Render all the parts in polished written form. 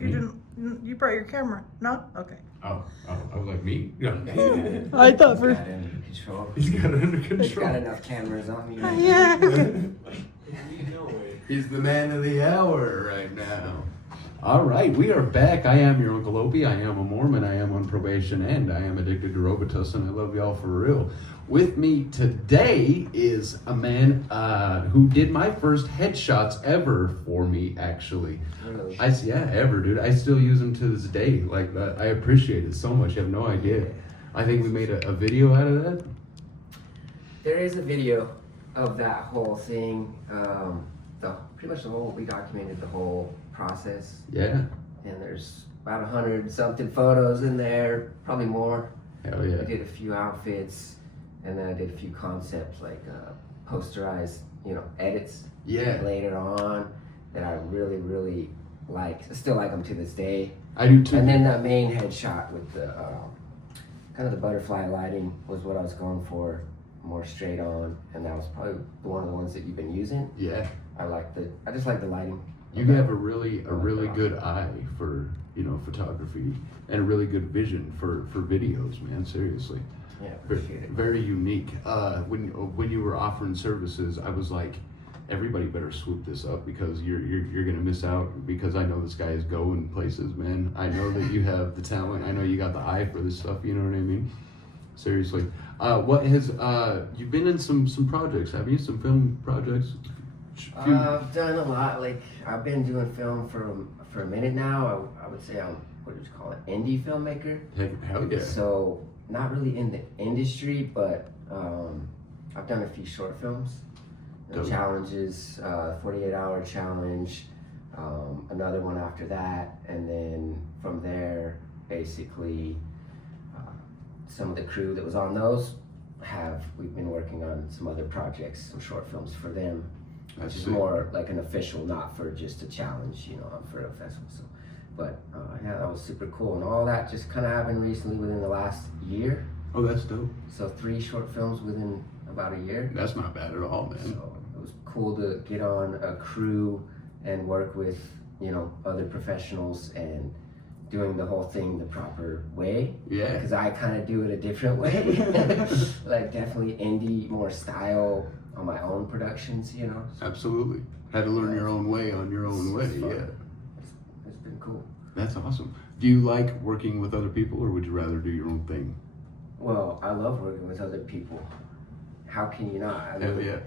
You didn't. You brought your camera? No. Okay. Oh, I was like, me? Yeah. I thought for. Got it under control. He's got it under He's control. got enough cameras on me. Yeah. He's the man of the hour right now. All right, we are back. I am your Uncle Opie. I am a Mormon. I am on probation, and I am addicted to Robitussin. I love y'all for real. With me today is a man who did my first headshots ever for me, actually. Really? Yeah, ever, dude. I still use them to this day. Like, I appreciate it so much. You have no idea. I think we made a video out of that. There is a video of that whole thing. Pretty much we documented the whole process. Yeah. And there's about 100 something photos in there, probably more. Hell yeah. I did a few outfits, and then I did a few concepts like posterized, edits. Yeah. Later on that I really, really like. I still like them to this day. I do too. And then that main headshot with the kind of the butterfly lighting was what I was going for, more straight on, and that was probably one of the ones that you've been using. Yeah. I just like the lighting. You have a really good eye for photography and a really good vision for videos, man. Seriously. Yeah, appreciate it. Very unique. When you were offering services, I was like, everybody better swoop this up because you're gonna miss out, because I know this guy is going places, man. I know that you have the talent. I know you got the eye for this stuff. You know what I mean? Seriously. What has you've been in some projects? Have you some film projects? I've done a lot. Like I've been doing film for a minute now. I would say I'm what do you call it, indie filmmaker. Hell yeah. So not really in the industry, but I've done a few short films, challenges, 48-hour challenge, another one after that, and then from there, basically, some of the crew that was on those we've been working on some other projects, some short films for them. Which is more like an official, not for just a challenge, for a festival. So, but yeah, that was super cool, and all that just kind of happened recently within the last year. Oh, that's dope. So 3 short films within about a year. That's not bad at all, man. So it was cool to get on a crew and work with, other professionals and doing the whole thing the proper way. Yeah. Because I kind of do it a different way, like definitely indie, more style. On my own productions, So Absolutely. Had to learn your own way on your own way, yeah. It's been cool. That's awesome. Do you like working with other people, or would you rather do your own thing? Well, I love working with other people. How can you not? Hell yeah.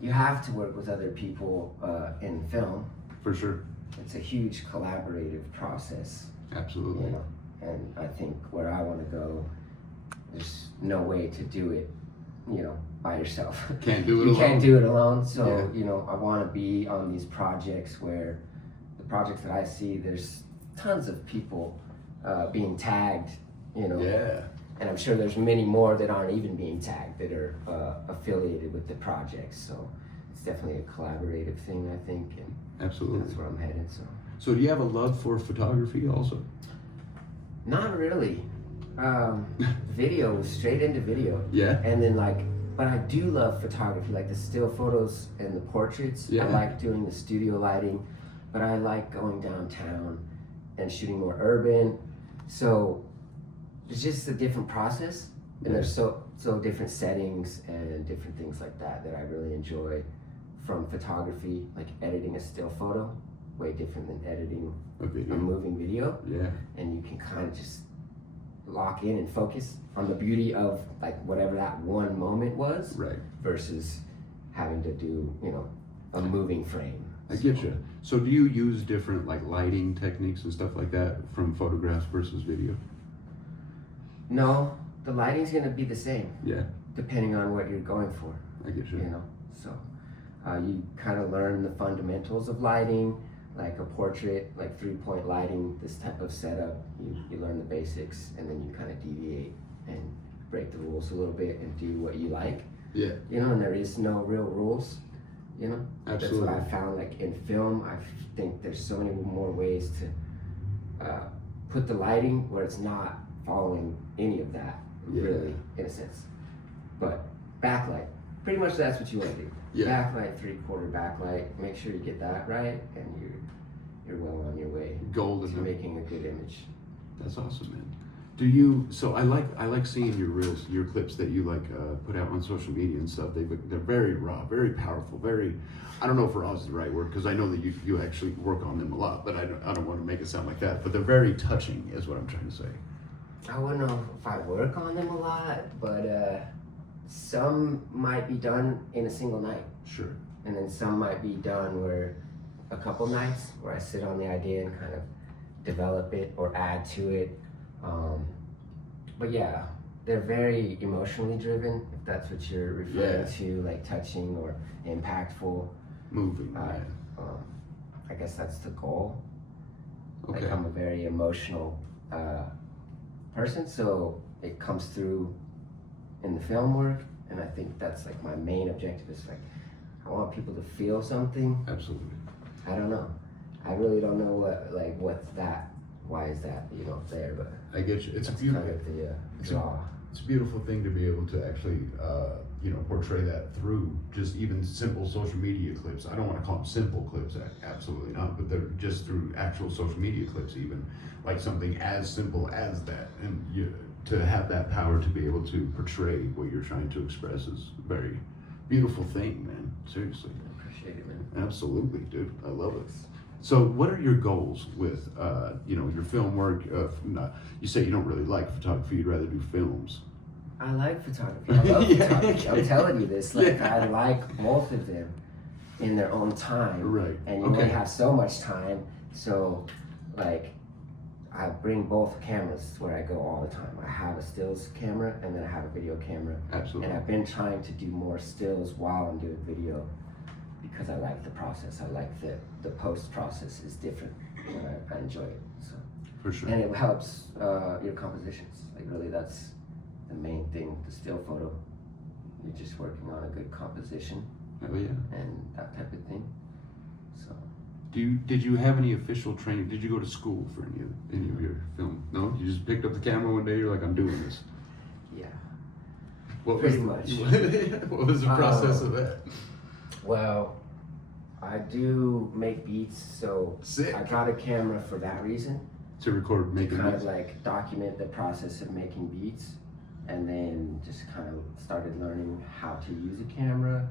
You have to work with other people in film. For sure. It's a huge collaborative process. Absolutely. And I think where I want to go, there's no way to do it, by yourself. Can't do it alone. You can't do it alone. So, I want to be on these projects where the projects that I see, there's tons of people being tagged, Yeah. And I'm sure there's many more that aren't even being tagged that are affiliated with the projects. So it's definitely a collaborative thing, I think. And absolutely. That's where I'm headed. So do you have a love for photography also? Not really. Video, straight into video. Yeah. And then but I do love photography, like the still photos and the portraits. Yeah. I like doing the studio lighting, but I like going downtown and shooting more urban. So it's just a different process, and there's so different settings and different things like that I really enjoy from photography, like editing a still photo, way different than editing a moving video. Yeah. And you can kind of just lock in and focus on the beauty of whatever that one moment was, right, versus having to do a moving frame. I get you. So do you use different lighting techniques and stuff like that from photographs versus video? No, the lighting's gonna be the same. Yeah. Depending on what you're going for. I get you. So you kind of learn the fundamentals of lighting. Like a portrait, like 3-point lighting, this type of setup, you learn the basics, and then you kind of deviate and break the rules a little bit and do what you like. Yeah. And there is no real rules, Absolutely. That's what I found, in film, I think there's so many more ways to put the lighting where it's not following any of that, really, in a sense. But backlight, pretty much that's what you want to do. Yeah. Backlight, 3/4 backlight. Make sure you get that right, and you're well on your way Golden. to making a good image. That's awesome, man. Do you? So I like seeing your reels, your clips that you like put out on social media and stuff. They're very raw, very powerful, very. I don't know if raw is the right word because I know that you actually work on them a lot, but I don't want to make it sound like that. But they're very touching, is what I'm trying to say. I wouldn't know if I work on them a lot, but some might be done in a single night, Sure. and then some might be done where a couple nights where I sit on the idea and kind of develop it or add to it. But yeah, they're very emotionally driven, if that's what you're referring to, like touching or impactful. Moving. Right. I guess that's the goal. Okay. Like I'm a very emotional person, so it comes through in the film work, and I think that's like my main objective is like I want people to feel something. Absolutely. I don't know. I really don't know what's that. Why is that there? But I get you. It's a that's beautiful. kind of the draw. It's a beautiful thing to be able to actually, portray that through just even simple social media clips. I don't want to call them simple clips, absolutely not, but they're just through actual social media clips, even like something as simple as that. And to have that power to be able to portray what you're trying to express is a very beautiful thing, man. Seriously. I appreciate it, man. Absolutely, dude. I love it. So what are your goals with, your film work? You say you don't really like photography, you'd rather do films. I like photography. I love photography. I'm telling you this. Like I like both of them in their own time. Right. And you only have so much time. So like I bring both cameras where I go all the time. I have a stills camera and then I have a video camera. Absolutely. And I've been trying to do more stills while I'm doing video because I like the process. I like the post process is different. I enjoy it. So. For sure. And it helps your compositions. Like really that's the main thing, the still photo. You're just working on a good composition. Oh yeah. And that type of thing. So. Did you have any official training? Did you go to school for any of your film? No, you just picked up the camera one day. You're like, I'm doing this. Yeah. Pretty much. What was the process of that? Well, I do make beats, so Sick. I got a camera for that reason. To record making kind beats? of like document the process of making beats, and then just kind of started learning how to use a camera.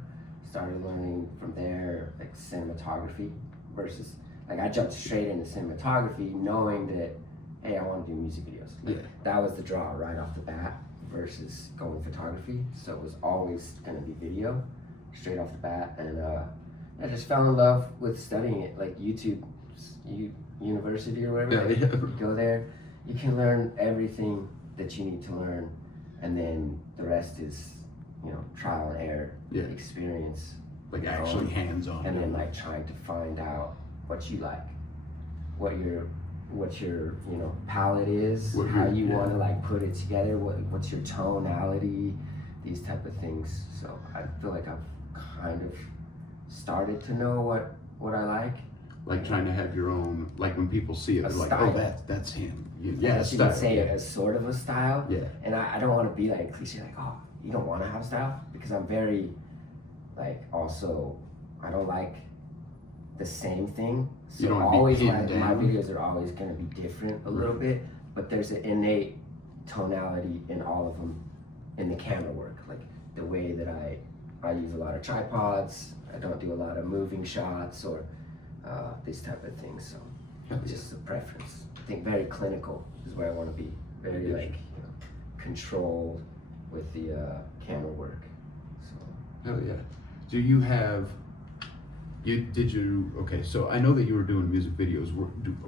Started learning from there like cinematography versus like I jumped straight into cinematography knowing that hey, I want to do music videos. Like, that was the draw right off the bat versus going photography. So it was always going to be video straight off the bat, and I just fell in love with studying it. Like YouTube university or whatever. Yeah. You go there, you can learn everything that you need to learn, and then the rest is trial and error, experience, like actually hands-on, and then like trying to find out what you like, what your palette is, how you want to like put it together, what's your tonality, these type of things. So I feel like I've kind of started to know what I like. Trying to have your own, like when people see it, they're like, oh, that's him. Yeah, you can say it as sort of a style. Yeah. And I don't want to be like cliche, like, oh, you don't want to have a style, because I'm very, like, also, I don't like the same thing. So you don't always my videos are always going to be different a little bit, but there's an innate tonality in all of them in the camera work. Like the way that I use a lot of tripods, I don't do a lot of moving shots or this type of thing. So it's just a preference. I think very clinical is where I want to be. Very controlled with the camera work. So. Hell yeah. Do you have? Okay, so I know that you were doing music videos.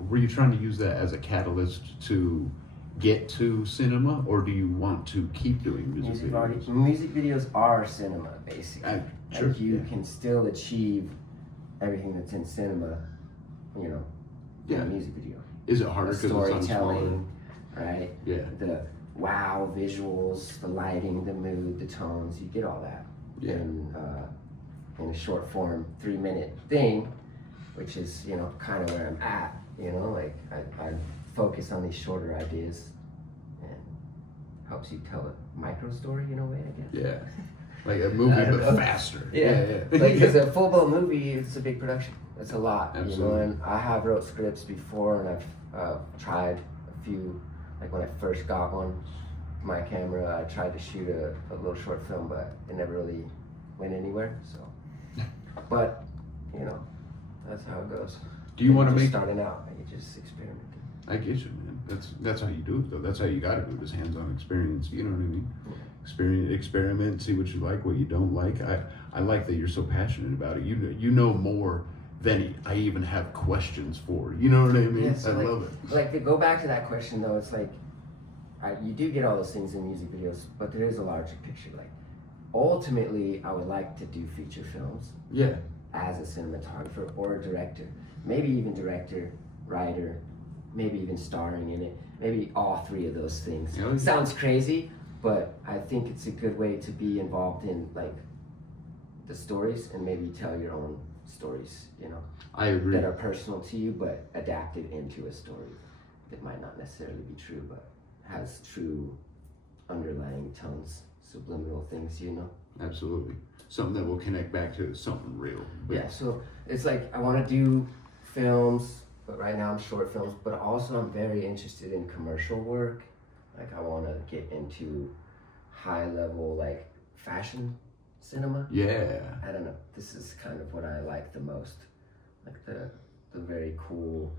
Were you trying to use that as a catalyst to get to cinema, or do you want to keep doing music videos? Music videos are cinema, basically. Sure. Like you can still achieve everything that's in cinema, in a music video. Is it harder because it's on smaller? Storytelling, right? Yeah. The wow visuals, the lighting, the mood, the tones, you get all that. Yeah. In a short form 3-minute thing, which is kind of where I'm at. Like I focus on these shorter ideas, and helps you tell a micro story in a way, I guess. Yeah, like a movie but faster. Yeah. Like because a full-blown movie, it's a big production. It's a lot, Absolutely. you know, and I have wrote scripts before, and I've tried a few, like when I first got my camera, I tried to shoot a little short film, but it never really went anywhere, so. But, you know, that's how it goes. Do you want to Just make? starting out, you just experimenting. I get you, man. That's how you do it, though. That's how you got to do it. Is hands-on experience. You know what I mean? Experiment, see what you like, what you don't like. I like that you're so passionate about it. You know more than I even have questions for. You know what I mean? Yeah, so I love it. Like to go back to that question though, it's like you do get all those things in music videos, but there is a larger picture. Like ultimately, I would like to do feature films. Yeah. As a cinematographer or a director, maybe even director, writer, maybe even starring in it, maybe all three of those things. Oh, yeah. Sounds crazy, but I think it's a good way to be involved in like the stories and maybe tell your own stories, you know. I agree. That are personal to you, but adapted into a story that might not necessarily be true, but has true underlying tones, subliminal things, you know. Absolutely. Something that will connect back to something real. Yeah, so it's like I want to do films, but right now I'm short films, but also I'm very interested in commercial work. Like I want to get into high level like fashion cinema. Yeah. I don't know. This is kind of what I like the most. Like the very cool,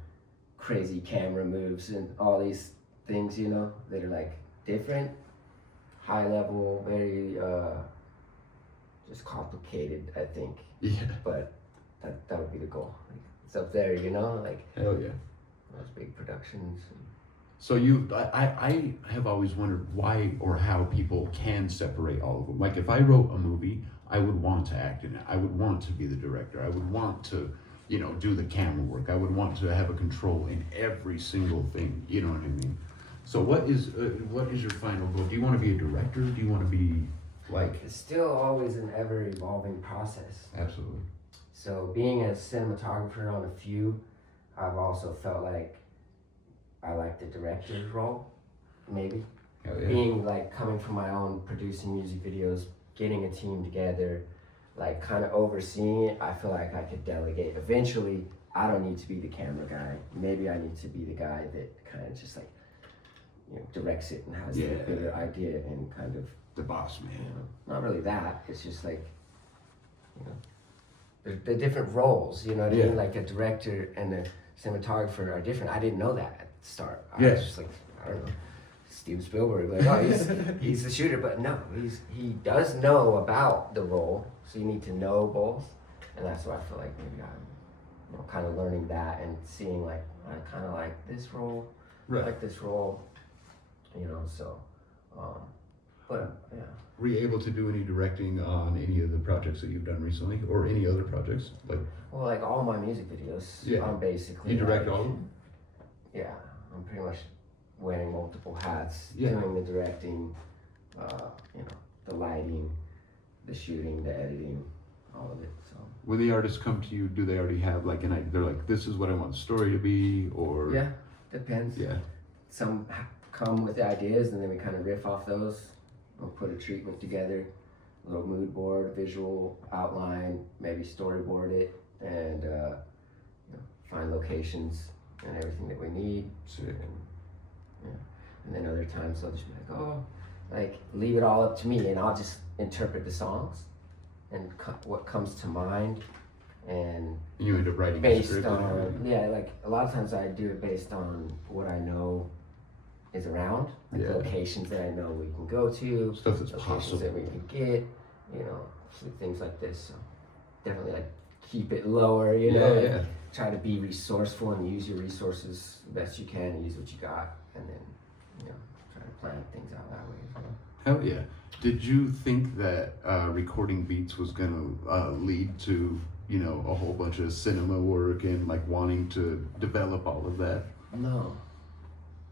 crazy camera moves and all these things, you know, that are like different, high level, very just complicated, I think. Yeah. But that would be the goal. Like, it's up there, you know, like Hell yeah. those big productions. So I have always wondered why or how people can separate all of them. Like if I wrote a movie, I would want to act in it. I would want to be the director. I would want to, you know, do the camera work. I would want to have a control in every single thing. You know what I mean? So what is your final goal? Do you want to be a director? Do you want to be like? It's still always an ever evolving process. Absolutely. So being a cinematographer on a few, I've also felt like I like the director's role, maybe. Hell yeah. Being like coming from my own producing music videos, getting a team together, like kind of overseeing it, I feel like I could delegate. Eventually, I don't need to be the camera guy. Maybe I need to be the guy that kind of just like, you know, directs it and has the bigger idea and kind of The boss man. you know, not really that. It's just like, you know, the different roles. You know what I mean? Like a director and a cinematographer are different. I didn't know that at the start. I was just like, I don't know, Steven Spielberg. Like, oh, he's the shooter, but no, he does know about the role. So you need to know both, and that's why I feel like maybe I'm, you know, kind of learning that and seeing like I kind of like this role, like this role, you know. So, but yeah. Were you able to do any directing on any of the projects that you've done recently, or any other projects? Like, Well, like all my music videos, I'm basically. you direct like, all of them? Yeah, I'm pretty much wearing multiple hats, Yeah. doing the directing, you know, the lighting, the shooting, the editing, all of it. So. When the artists come to you, do they already have like an idea? They're like, this is what I want the story to be, or Yeah, depends. yeah, Some come with the ideas, and then we kind of riff off those. We'll put a treatment together, a little mood board, visual outline, maybe storyboard it, and you know, find locations and everything that we need. sick. And then other times they'll just be like, oh, like leave it all up to me, and I'll just interpret the songs and what comes to mind, and You end up writing a based script and everything. on like a lot of times I do it based on what I know is around, like Yeah. locations that I know we can go to, Stuff that's locations that we possible. can get, you know, things like this. So definitely like keep it lower, you know, Yeah, like, yeah. try to be resourceful and use your resources the best you can, use what you got, and then, you know, try to plan things out that way as well. Hell yeah. Did you think that recording beats was gonna lead to, you know, a whole bunch of cinema work and like wanting to develop all of that? No,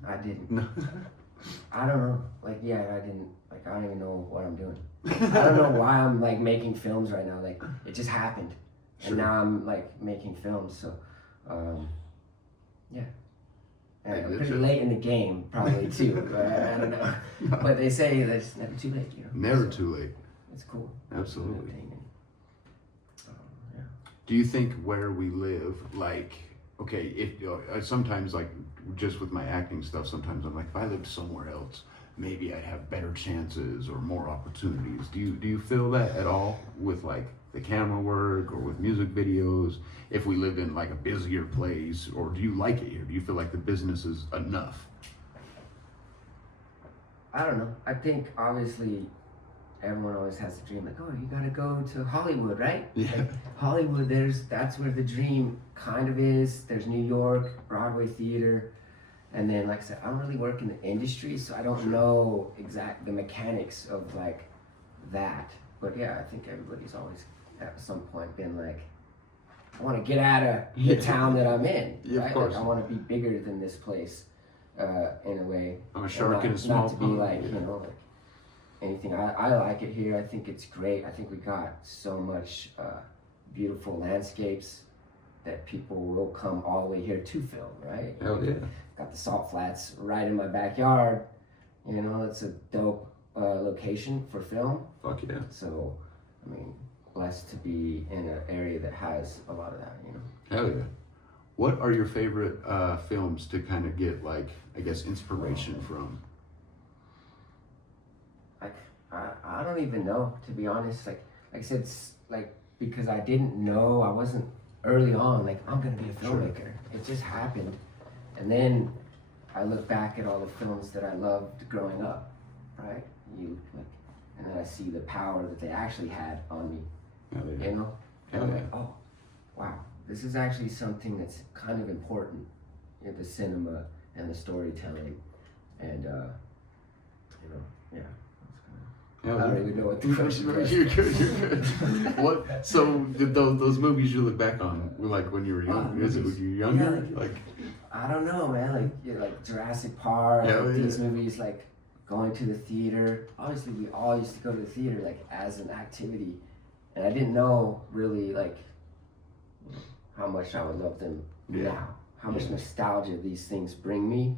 I didn't. No. I don't know. Like, yeah, I didn't. Like, I don't even know what I'm doing. I don't know why I'm like making films right now. Like, it just happened, and now I'm like making films. So, yeah. And I'm pretty late in the game, probably too. But I don't know. But they say that it's never too late, you know. Never So too late. it's cool. Absolutely. Yeah. Do you think where we live, like, okay, if sometimes, like, just with my acting stuff, sometimes I'm like, if I lived somewhere else, maybe I'd have better chances or more opportunities. Do you feel that at all with like the camera work or with music videos? If we lived in like a busier place, or do you like it here? Do you feel like the business is enough? I don't know. I think obviously everyone always has a dream, like, oh, you gotta go to Hollywood, right? Yeah. Like, Hollywood, that's where the dream kind of is. There's New York, Broadway theater, and then like I said, I don't really work in the industry, so I don't know the mechanics of like that. But yeah, I think everybody's always at some point been like, I want to get out of the town that I'm in, Yeah, right? of course. Like, I want to be bigger than this place, in a way. I'm a shark in a small not to be pond. like, Yeah. you know, like anything. I like it here. I think it's great. I think we got so much beautiful landscapes that people will come all the way here to film, right? Hell yeah. Got the salt flats right in my backyard. You know, it's a dope location for film. Fuck yeah. So, I mean, blessed to be in an area that has a lot of that, you know. Hell yeah. What are your favorite films to kind of get, like, I guess, inspiration from? I don't even know, to be honest. Like I said, it's like, because I didn't know, I wasn't early on, like, I'm gonna be a filmmaker. It just happened. And then I look back at all the films that I loved growing up, right? And then I see the power that they actually had on me, Hell yeah. you know? And Hell I'm yeah. like, oh, wow, this is actually something that's kind of important in the cinema and the storytelling. And, you know, yeah. I Hell don't yeah. really know what the question was. You're good, you're good. What? So those movies you look back on, were like when you were young, is it when you were younger? Yeah, like, I don't know, man. Like Jurassic Park, Hell yeah. these movies, like going to the theater. Obviously, we all used to go to the theater like as an activity, and I didn't know really like how much I would love them now. How much nostalgia these things bring me,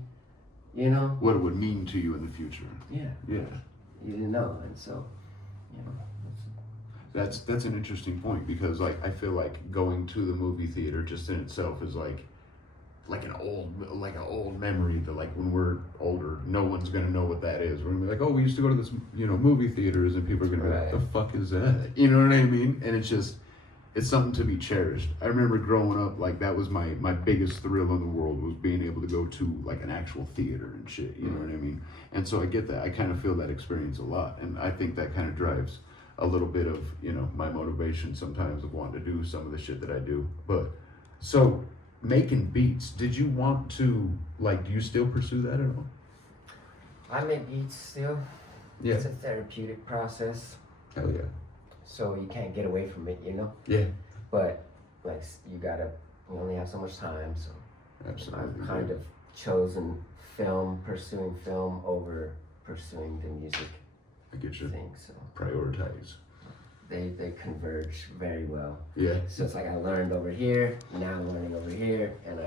you know? what it would mean to you in the future. Yeah. Yeah. You didn't know, and so, you know. That's an interesting point, because like I feel like going to the movie theater just in itself is like an old memory that, like, when we're older, no one's gonna know what that is. We're gonna be like, oh, we used to go to this, you know, movie theaters, and people are gonna be like, Right. the fuck is that? You know what I mean? And it's something to be cherished. I remember growing up, like, that was my biggest thrill in the world, was being able to go to like an actual theater and shit. You know what I mean? And so I get that. I kind of feel that experience a lot, and I think that kind of drives a little bit of, you know, my motivation sometimes of wanting to do some of the shit that I do. But so making beats, did you want to, like, do you still pursue that at all? I make beats still. Yeah. It's a therapeutic process, Hell yeah. so you can't get away from it, you know? Yeah. But, like, you only have so much time, so Absolutely. I've kind of chosen pursuing film over pursuing the music I get you. thing, so Prioritize. they converge very well. Yeah. So it's like I learned over here, now I'm learning over here, and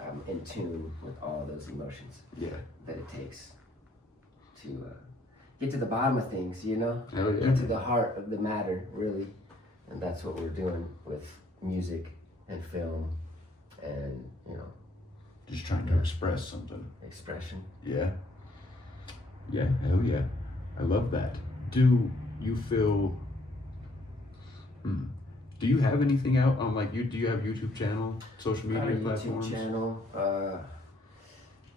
I'm in tune with all those emotions Yeah. that it takes to get to the bottom of things, you know? Hell yeah. Get to the heart of the matter, really. And that's what we're doing with music and film and, you know, Just trying to express something. expression. Yeah. Yeah, hell yeah. I love that. Do you feel, do you have anything out on, like, do you have YouTube channel, social Got a media YouTube platforms? channel,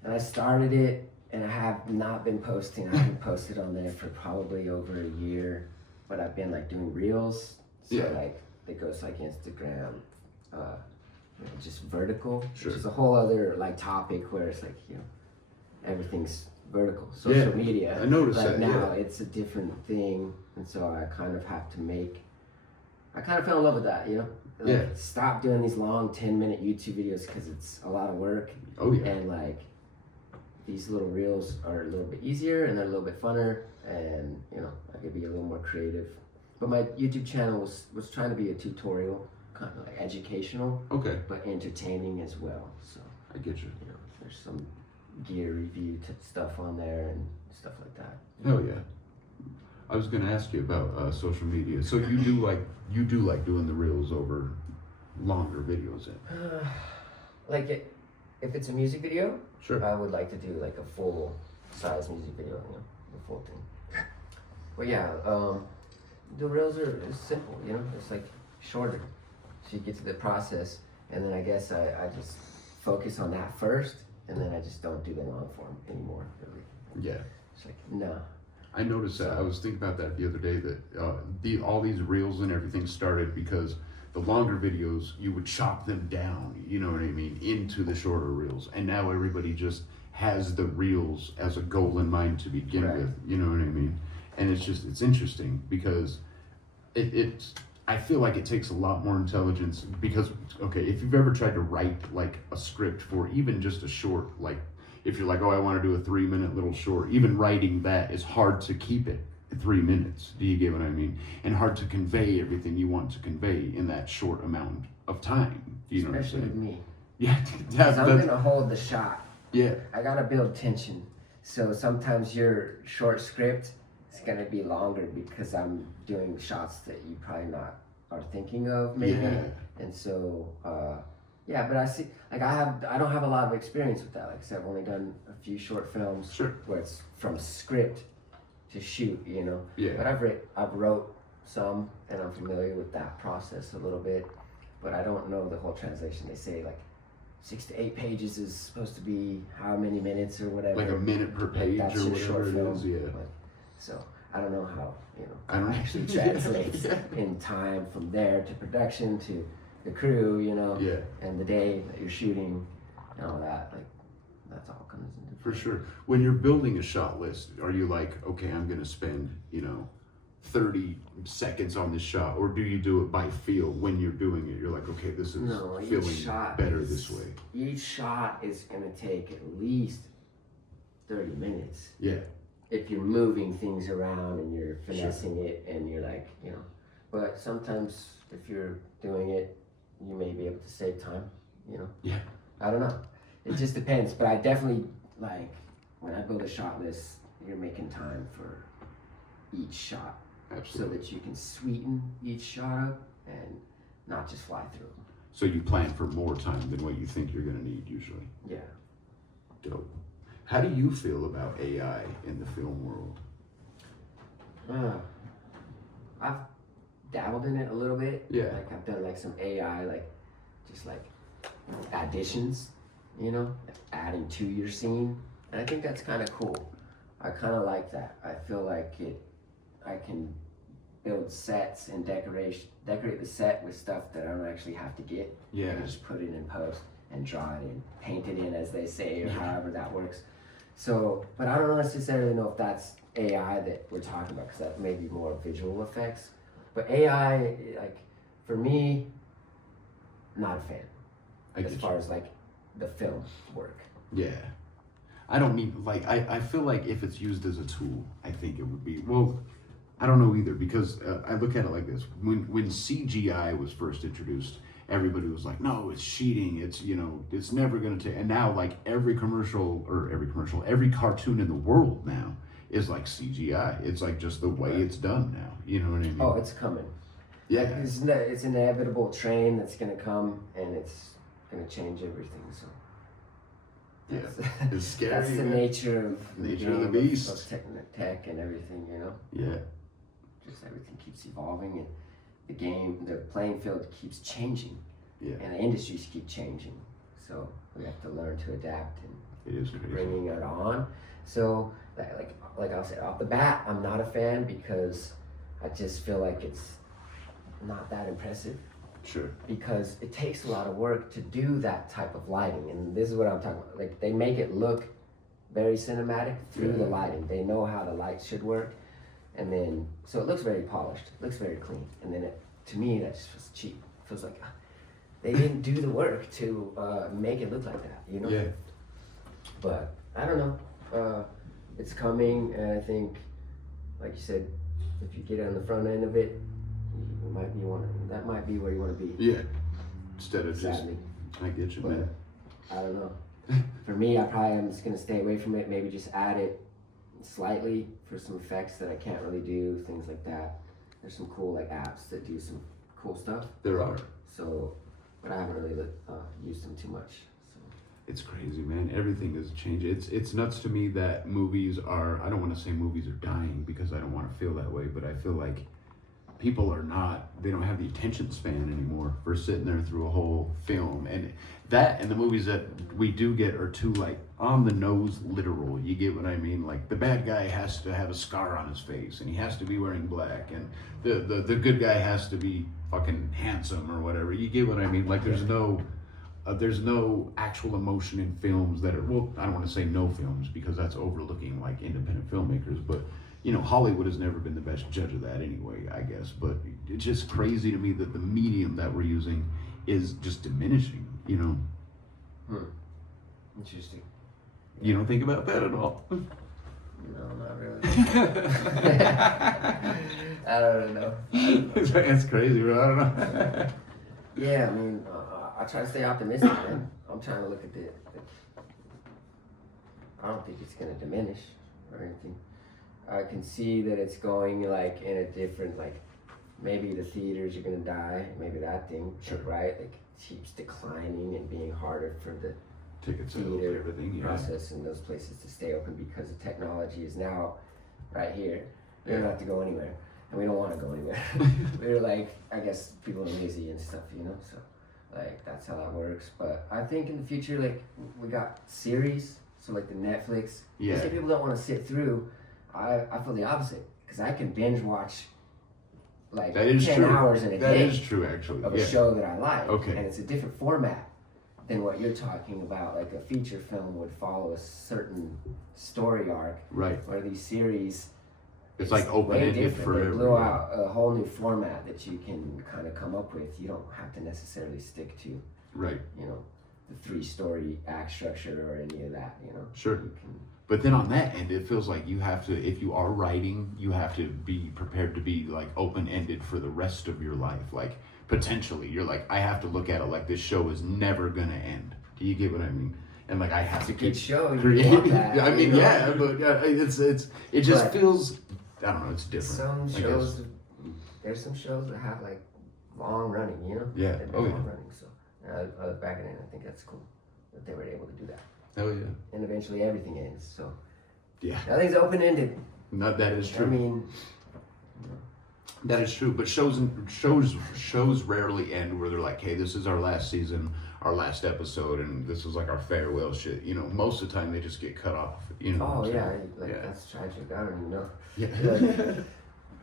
and I started it, and I have not been posting. I haven't posted on there for probably over a year, but I've been like doing reels. So Yeah. like it goes like Instagram, you know, just vertical, Sure. which is a whole other like topic where it's like, you know, everything's vertical. Social Yeah, media. I noticed like that, now yeah. it's a different thing, and so I kind of have to I kind of fell in love with that, you know? Like, Yeah. stop doing these long 10-minute YouTube videos because it's a lot of work. Oh yeah. And like these little reels are a little bit easier and they're a little bit funner, and you know, I could be a little more creative. But my YouTube channel was trying to be a tutorial, kind of like educational, Okay, but entertaining as well. So, I get you. you know, there's some gear review stuff on there and stuff like that. Hell yeah. I was gonna ask you about social media. So you do like doing the reels over longer videos in? Like if it's a music video, Sure. I would like to do like a full size music video, you know, the full thing. But yeah, the reels are simple, you know, it's like shorter. So you get to the process, and then I guess I just focus on that first, and then I just don't do the long form anymore, really. Yeah. It's like, no. I noticed that. I was thinking about that the other day, that all these reels and everything started because the longer videos, you would chop them down, you know what I mean, into the shorter reels. And now everybody just has the reels as a goal in mind to begin Right. with, you know what I mean? And it's interesting because I feel like it takes a lot more intelligence because, okay, if you've ever tried to write like a script for even just a short, like if you're like, oh, I want to do a 3-minute little short, even writing that is hard to keep it 3 minutes. Do you get what I mean? And hard to convey everything you want to convey in that short amount of time. You know Especially what I'm with saying? me. Yeah, Because I'm gonna hold the shot. yeah, I gotta build tension. So sometimes your short script is gonna be longer because I'm doing shots that you probably not are thinking of, maybe. Yeah. And so, yeah. But I see, like I don't have a lot of experience with that. Like I said, I've only done a few short films Sure. where it's from script to shoot, you know. Yeah. But I've wrote some, and I'm familiar with that process a little bit. But I don't know the whole translation. They say like 6 to 8 pages is supposed to be how many minutes or whatever. like a minute per page That's or your short whatever it film. is. Yeah. Like, so I don't know how, you know, I don't actually Yeah. translates in time from there to production to the crew, you know, Yeah. and the day that you're shooting and all that. Like, that's all comes into For sure. When you're building a shot list, are you like, okay, I'm going to spend, 30 seconds on this shot? Or do you do it by feel when you're doing it? You're like, okay, this is No, each feeling shot better is- this way. Each shot is gonna take at least 30 minutes. Yeah. If you're moving things around and you're finessing it and you're like, you know, but sometimes if you're doing it, you may be able to save time, you know? Yeah. I don't know. It just depends, but I definitely, like, when I build a shot list, you're making time for each shot so Absolutely. that you can sweeten each shot up and not just fly through them. So you plan for more time than what you think you're going to need usually. Yeah. Dope. How do you feel about AI in the film world? I've dabbled in it a little bit. Yeah. Like I've done like some AI, like just like additions, you know, adding to your scene, and I think that's kind of cool. I kind of like that. I feel like I can build sets and decorate the set with stuff that I don't actually have to get. Yeah. I just put it in post and draw it in, paint it in, as they say, or however that works. So, but I don't necessarily know if that's AI that we're talking about, because that may be more visual effects. But AI, like, for me, not a fan I as get far as like the film work. Yeah. I don't mean, like, I feel like if it's used as a tool, I think it would be, well, I don't know either, because I look at it like this. When CGI was first introduced, everybody was like, no, it's cheating. It's, it's never going to take, and now like every cartoon in the world now is like CGI. It's like just the way it's done now. You know what I mean? Oh, it's coming. yeah. Like, it's an inevitable train that's gonna come, and it's gonna change everything. So Yeah. that's- It's scary. That's the man. nature of Nature of the game, beast. of tech and everything. You know, Yeah. just everything keeps evolving, and the playing field keeps changing, Yeah. and the industries keep changing. So we have to learn to adapt and It is crazy. bringing it on. So like I'll say off the bat, I'm not a fan because I just feel like it's not that impressive, Sure. because it takes a lot of work to do that type of lighting. And this is what I'm talking about. Like, they make it look very cinematic through the lighting. They know how the light should work, and then so it looks very polished, it looks very clean. And then to me, that just feels cheap. It feels like they didn't do the work to make it look like that, you know? Yeah. But I don't know. It's coming, and I think, like you said, if you get on the front end of it, that might be where you want to be. Yeah. Instead of just, Sadly, I get you, but man. I don't know. For me, I probably am just gonna stay away from it. Maybe just add it slightly for some effects that I can't really do, things like that. There's some cool like apps that do some cool stuff. There are. So but I haven't really used them too much. So. It's crazy, man. Everything has changed. It's nuts to me that movies are, I don't want to say movies are dying because I don't want to feel that way, but I feel like people are not, they don't have the attention span anymore for sitting there through a whole film. And that, and the movies that we do get are too like on the nose literal. You get what I mean? Like the bad guy has to have a scar on his face and he has to be wearing black, and the good guy has to be fucking handsome or whatever. You get what I mean? Like there's no actual emotion in films that are, well, I don't want to say no films because that's overlooking like independent filmmakers, but you know, Hollywood has never been the best judge of that anyway, I guess. But it's just crazy to me that the medium that we're using is just diminishing, you know? Interesting. You don't think about that at all? No, not really. I don't know. It's crazy, bro. I don't know. Yeah, I mean, I try to stay optimistic, man. I'm trying to look at it. I don't think it's going to diminish or anything. I can see that it's going like in a different, like maybe the theaters are going to die, maybe that thing, sure. Right? Like it keeps declining and being harder for the ticket sales, theater everything, process and those places to stay open because the technology is now right here. We don't have to go anywhere, and we don't want to go anywhere. We're like, I guess people are lazy and stuff, you know. So, like that's how that works. But I think in the future, like we got series, so like the Netflix. Yeah. Some people don't want to sit through. I feel the opposite because I can binge watch like 10 hours in a day. That is true, actually. Of a show that I like. Okay. And it's a different format than what you're talking about. Like a feature film would follow a certain story arc. Right. Where these series, it's like open-ended forever. They blew out a whole new format that you can kind of come up with. You don't have to necessarily stick to, right, you know, the 3-story act structure or any of that, you know. Sure. You can, but then on that end, it feels like you have to, if you are writing, you have to be prepared to be like open-ended for the rest of your life. Like potentially, you're like, I have to look at it like this show is never gonna end. Do you get what I mean? And like I have to keep creating. I mean, yeah, but it just feels, I don't know, it's different. Some shows, there's some shows that have like long running, you know. Yeah. They've been long running, so I look back at it and I think that's cool that they were able to do that. Oh yeah. And eventually everything ends, so. Yeah. Nothing's open-ended. Not that is true. I mean. That is true, but shows rarely end where they're like, hey, this is our last season, our last episode, and this was like our farewell shit. You know, most of the time they just get cut off. You know. Oh yeah, that's tragic. I don't even know. Yeah.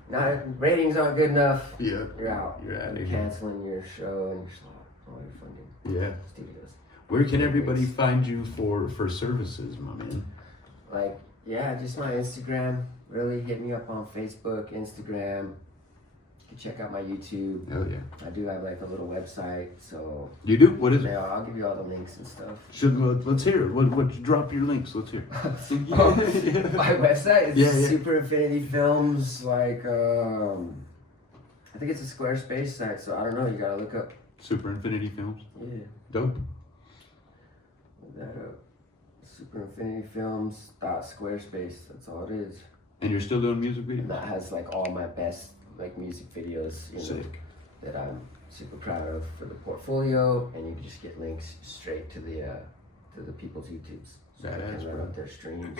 Not ratings aren't good enough. Yeah. You're out. You're out. You're canceling your show and all your funding. Yeah. Studios. Where can everybody find you for services, my man? Like, yeah, just my Instagram. Really hit me up on Facebook, Instagram. You can check out my YouTube. Hell yeah. I do have like a little website, so. You do? What is it? Yeah, I'll give you all the links and stuff. Let's hear it. What drop your links? Let's hear it. My website is yeah. Super Infinity Films. Like, I think it's a Squarespace site, so I don't know. You gotta look up. Super Infinity Films. Yeah. Dope. Look that up. SuperInfinityFilms.squarespace. That's all it is. And you're still doing music videos? And that has like all my best like music videos, you know, Sick. that I'm super proud of for the portfolio, and you can just get links straight to the people's YouTubes. So I can run up their streams.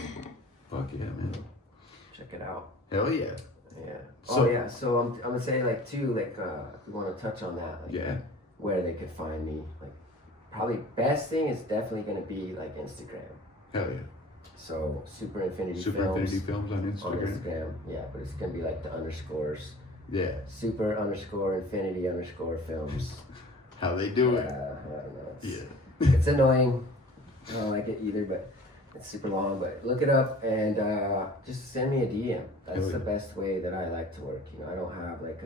Fuck yeah, man. Check it out. Hell yeah. Yeah. So, So I'm gonna say like too, like if we want to touch on that, like, yeah. where they could find me. Like probably best thing is definitely gonna be like Instagram. Hell yeah. So Super Infinity Films on Instagram. On Instagram, yeah, but it's gonna be like the underscores. Yeah. Super_Infinity_films. How they do it. I don't know. Yeah. It's annoying. I don't like it either, but it's super long. But look it up and just send me a DM. That's the best way that I like to work. You know, I don't have like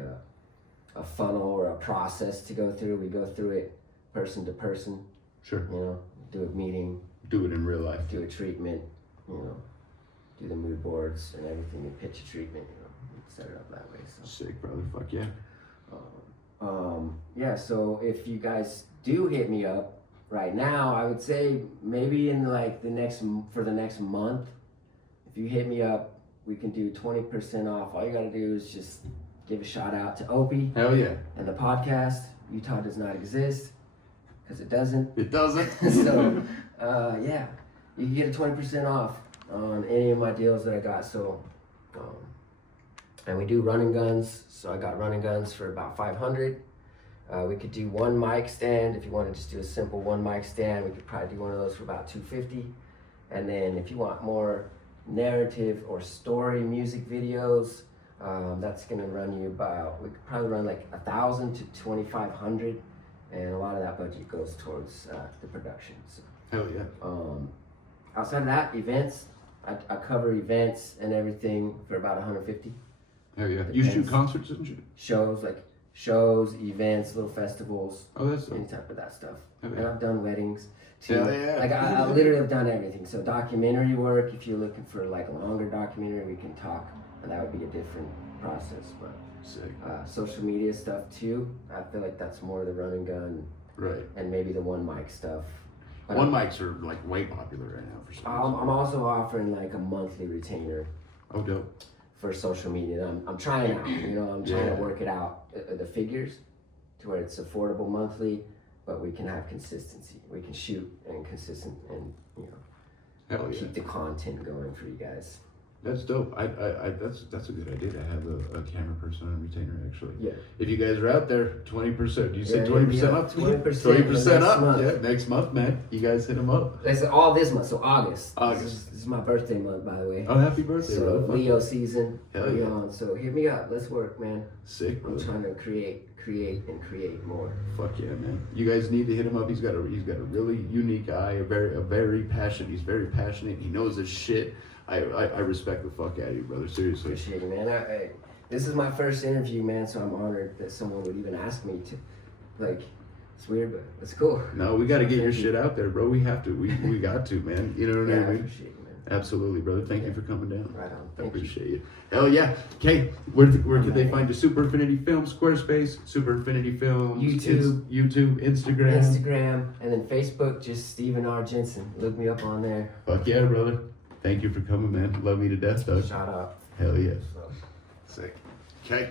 a funnel or a process to go through. We go through it person to person. Sure. You know, do a meeting. Do it in real life. Do a treatment. You know, do the mood boards and everything and pitch a treatment. You know, set it up that way. So. Sick, brother. Fuck yeah. Yeah. So if you guys do hit me up right now, I would say maybe in like the next month, if you hit me up, we can do 20% off. All you gotta do is just give a shout out to Opie. Hell yeah. And the podcast, Utah Does Not Exist. because it doesn't. It doesn't. So, yeah, you can get a 20% off on any of my deals that I got. So, and we do running guns. So I got running guns for about 500. We could do one mic stand. If you want to just do a simple one mic stand, we could probably do one of those for about 250. And then if you want more narrative or story music videos, that's gonna run you about, we could probably run like 1,000 to 2,500, and a lot of that budget goes towards the production. So, Hell yeah. outside of that, events, I cover events and everything for about 150. Hell yeah. You shoot concerts and shit? Shows, events, little festivals, Oh, that's any type of that stuff. Hell And yeah. I've done weddings too. Hell yeah. Like I literally have done everything. So documentary work, if you're looking for like a longer documentary, we can talk, and that would be a different process. But Sick. social media stuff too. I feel like that's more the run and gun, Right. and maybe the one mic stuff. But One mics are like way popular right now for some reason. I'm also offering like a monthly retainer Oh, dope. for social media. I'm trying out, I'm trying Yeah. to work it out, the figures, to where it's affordable monthly, but we can have consistency. We can shoot and consistent, and Hell yeah. keep the content going for you guys. That's dope. That's a good idea to have a camera person on retainer actually. Yeah. If you guys are out there, 20%. You said Yeah, 20% yeah, up. 20% 20% up. next month. Yeah, next month, man. You guys hit them up. It's all this month, so August. August. This is my birthday month, by the way. Oh, happy birthday, So bro. Leo season. Hell we yeah. on. So hit me up. Let's work, man. Sick, bro. I'm trying to create more. Fuck yeah, man. You guys need to hit him up. He's got a really unique eye, a very passionate. He's very passionate. He knows his shit. I respect the fuck out of you, brother. Seriously. Appreciate it, man. This is my first interview, man, so I'm honored that someone would even ask me to. Like, it's weird, but it's cool. No, we got to get your shit out there, bro. We have to. We got to, man. You know what Yeah, I I mean? appreciate it, man. Absolutely, brother. Thank you for coming down. Right on. I Thank you. appreciate you. Hell yeah. Okay, where can they find you? Super Infinity Films, Squarespace, Super Infinity Films, YouTube, Instagram. Instagram, and then Facebook, just Steven R. Jensen. Look me up on there. Fuck yeah, brother. Thank you for coming, man. Love me to death, Doug. Shout out. Hell yeah. So. Sick. Okay.